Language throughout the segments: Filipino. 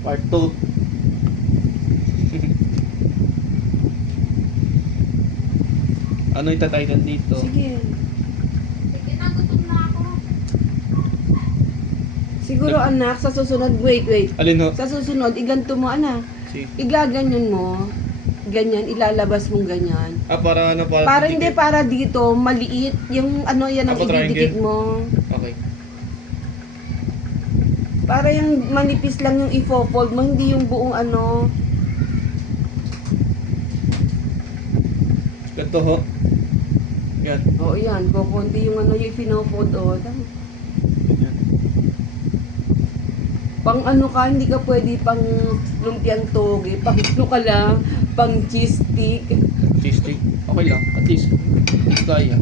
Part 2. Ano itatitle dito? Sige. Sige na, gutom na ako. Siguro anak, sa susunod, wait. Alin ho? Sa susunod, iganto mo anak. Si. Igaganyan mo. Ganyan, ilalabas mong ganyan. Para ano? Para hindi, para dito, maliit. Yung ano yan ang Ako, triangle? ididikit mo. Okay. Para yung manipis lang yung ifo-fold mo, hindi yung buong ano. Ganito ho. Yan. Oo yan, kukunti yung ano yung fino-fold. O, Yan. pang ano ka, hindi ka pwede pang lumpiang toge. Pang ano ka lang, pang cheese stick. Cheese stick. Okay lang. At least. Hindi kaya.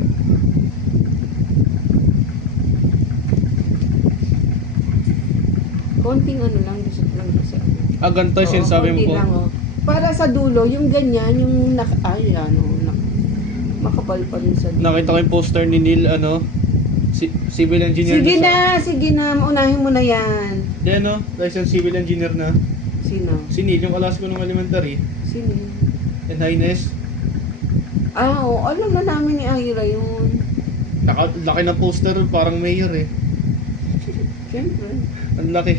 Konting ano lang, gusto lang sa ano. Ganito yung sinasabi mo konti po. lang, oh. Para sa dulo, yung ganyan, yung makapal pa rin sa dulo. Nakita ko yung poster ni Neil, civil engineer Sige na, unahin mo na yan. Hindi licensed civil engineer na. Sino? Si Neil, yung alas ko ng elementary. Sino? And Highness. Oo, alam na namin ni Ira yun. Laki ng poster, parang mayor eh. Siyempre. Ang laki.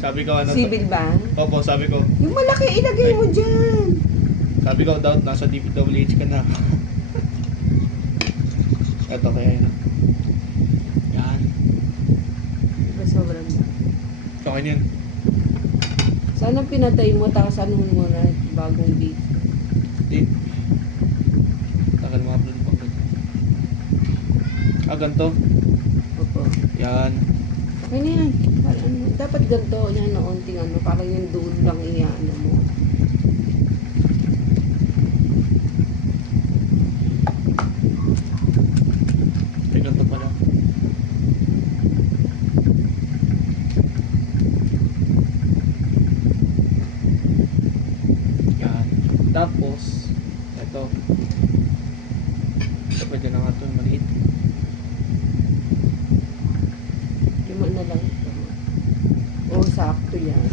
Sabi ko Civil ba? Opo, sabi ko. Yung malaki, ilagay mo dyan. Sabi ko, doubt, nasa DPWH ka na. Ito kaya yun. Yan. Diba sobrang ba? Okay yun. Sana pinatay mo, tapos ano mo na bagong beat. Di. Tagal mga upload pa. Ganito. Opo. Yan. Okay na yan. Parang, dapat ganito, yan na onting ano, parang yung dulo lang ano mo. Ganito pala. Yan. Tapos, ito. Ito pwede na nga ito, maliit. Lima na lang ito. Oo, sakto yan.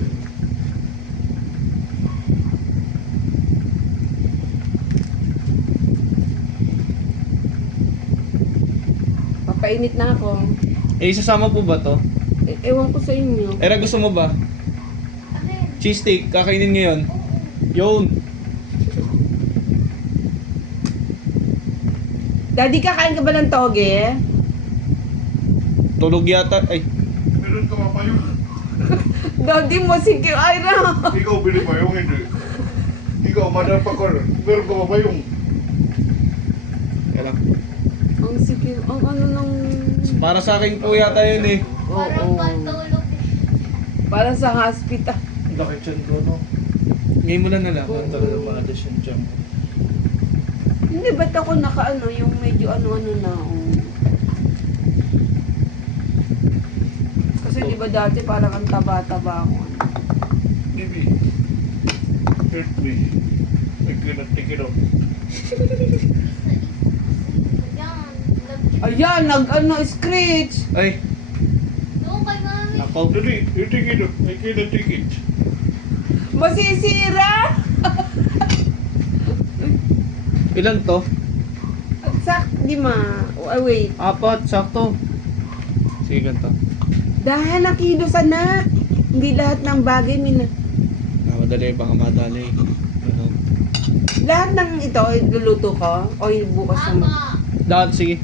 Papainit na ako. Isasama po ba to? Ewan ko sa inyo. Era, gusto mo ba? Ano yun? Cheese steak, kakainin ngayon. Yun. Daddy, kakain ka ba ng toge? Tulog yata. Ay, Meron ka pa yung. Daddy mo, sige, Ira. Ikaw bili pa yung hindi. Ikaw, madam pa ko. Meron ka pa yung. kaya lang. Ang sige, ang ano nang... Para sa akin po yata yun eh. Parang Oo. pantulog eh. Para sa hospital. Laki chan ko, no? Ngayon mo lang nalaman. Ang talaga ma-adjust yung jam. Hindi, ba't ako nakaano, yung medyo ano-ano na, oh. Kasi di ba dati parang ang taba-taba ako. Bibi. Hurt me. I cannot take it off. Yan. Ayan, nag-ano, screech. Ay, Doon kay mami. ako. Dali, you take it off. I cannot take it. Masisira! Ilan to? Sak, di ma. Oh, wait. 4, sakto. Sige, ganito. Dahil na kilos, anak. Hindi lahat ng bagay, Madali, baka madali. Ano? lahat ng ito, luluto ko. O yung bukas naman. Ama. Daan, sige.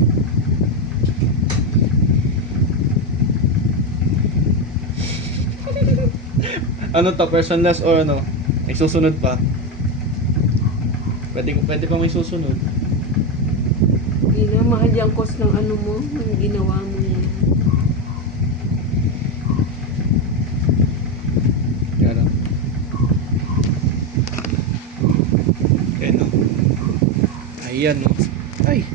Ano to, personless or ano? May susunod pa. Pwede pa may susunod. Hindi na, mahal yung cost ng ano mo, ng ginawa mo yan. Yan o. Ayan o. Ayan o. Ay.